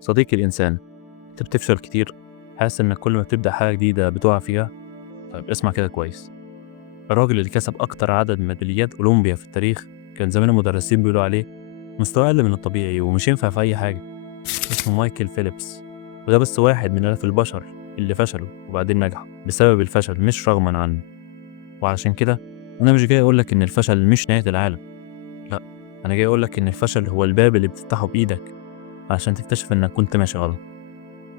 صديقي الإنسان، أنت بتفشل كتير، حاسس إنك كل ما بتبدأ حاجة جديدة بتقع فيها. طيب اسمع كده كويس. الراجل اللي كسب أكتر عدد ميداليات أولمبيا في التاريخ كان زمان المدرسين بيقولوا عليه مستواه أقل من الطبيعي ومش ينفع في أي حاجة. اسمه مايكل فيليبس، وده بس واحد من آلاف البشر اللي فشلوا وبعدين نجحوا بسبب الفشل مش رغما عنه. وعلشان كده أنا مش جاي أقولك إن الفشل مش نهاية العالم، لأ، أنا جاي أقولك إن الفشل هو الباب اللي بتفتحه بإيدك عشان تكتشف إنك كنت ماشي غلط.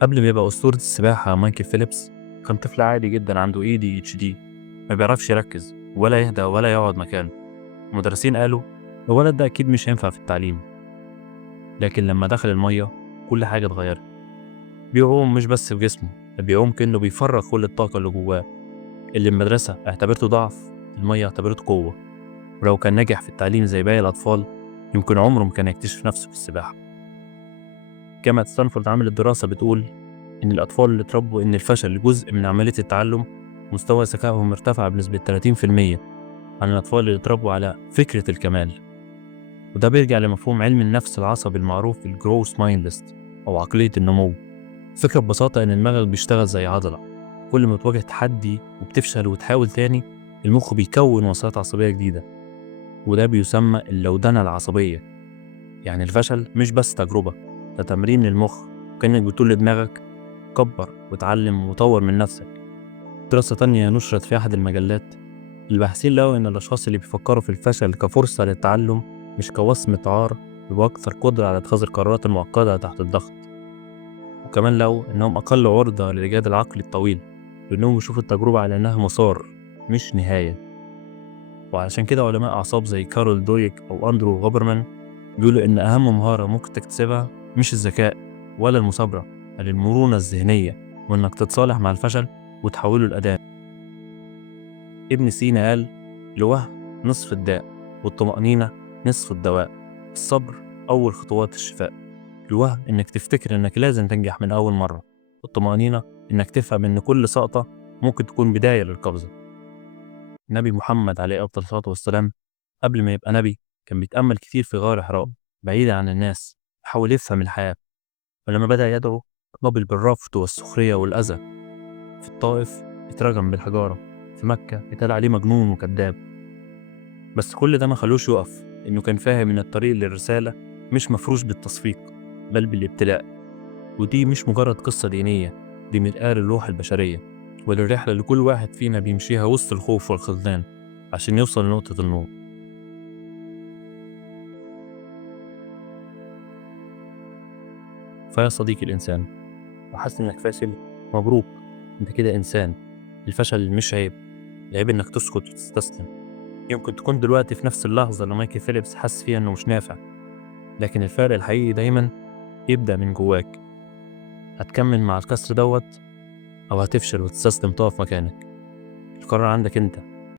قبل ما يبقى أسطورة السباحة مايكل فيليبس كان طفل عادي جدا عنده ADHD، ما بيعرفش يركز ولا يهدى ولا يقعد مكانه. المدرسين قالوا الولد ده أكيد مش هينفع في التعليم. لكن لما دخل المية كل حاجة اتغيرت. بيعوم مش بس بجسمه، ده بيعوم كأنه بيفرغ كل الطاقة اللي جواه. اللي المدرسة اعتبرته ضعف المية اعتبرته قوة. ولو كان ناجح في التعليم زي باقي الأطفال يمكن عمره ما كان يكتشف نفسه في السباحة. جامعة ستانفورد عملت دراسة بتقول إن الأطفال اللي اتربوا إن الفشل جزء من عملية التعلم مستوى ذكائهم ارتفع بنسبة 30% عن الأطفال اللي اتربوا على فكرة الكمال. وده بيرجع لمفهوم علم النفس العصبي المعروف الجروس مايندست أو عقلية النمو. فكرة ببساطة إن دماغك بيشتغل زي عضلة، كل ما تواجه تحدي وبتفشل وتحاول تاني المخ بيكون وصلات عصبية جديدة، وده بيسمى اللودنة العصبية. يعني الفشل مش بس تجربة، ده تمرين للمخ، كأنك بتقول لدماغك كبر واتعلم وطور من نفسك. دراسة تانية نشرت في أحد المجلات، الباحثين لقوا إن الأشخاص اللي بيفكروا في الفشل كفرصة للتعلم مش كوصمة عار بيبقوا أكثر قدرة على اتخاذ القرارات المعقدة تحت الضغط. وكمان لقوا إنهم أقل عرضة للإجهاد العقلي الطويل، لأنهم بيشوفوا التجربة على إنها مسار مش نهاية. وعلشان كده علماء أعصاب زي كارول دويك أو أندرو غوبرمان بيقولوا إن أهم مهارة ممكن تكتسبها مش الذكاء ولا المثابرة، بل المرونة الذهنية، وإنك تتصالح مع الفشل وتحوله لأداة. ابن سينا قال الوهم نصف الداء والطمأنينة نصف الدواء. الصبر أول خطوات الشفاء. الوهم إنك تفتكر إنك لازم تنجح من أول مرة، والطمأنينة إنك تفهم إن كل سقطة ممكن تكون بداية للقفزة. النبي محمد عليه أفضل الصلاة والسلام قبل ما يبقى نبي كان بيتأمل كتير في غار حراء بعيدا عن الناس، حاول يفهم الحياة. ولما بدأ يدعو قابل بالرفض والسخرية والأذى. في الطائف اترجم بالحجارة، في مكة اتقال عليه مجنون وكذاب. بس كل ده ما خلوش يقف، إنه كان فاهم إن الطريق للرسالة مش مفروش بالتصفيق بل بالابتلاء. ودي مش مجرد قصة دينية، دي مرآة للروح البشرية وللرحلة اللي كل واحد فينا بيمشيها وسط الخوف والخذلان عشان يوصل لنقطة النور. فيا صديقي الإنسان، لو حاسس إنك فاشل مبروك، أنت كده إنسان. الفشل مش عيب، العيب إنك تسكت وتستسلم. يمكن تكون دلوقتي في نفس اللحظة اللي مايكل فيليبس حس فيها إنه مش نافع، لكن الفرق الحقيقي دايما يبدأ من جواك. هتكمل مع الكسر دوت أو هتفشل وتستسلم تقف مكانك؟ القرار عندك أنت.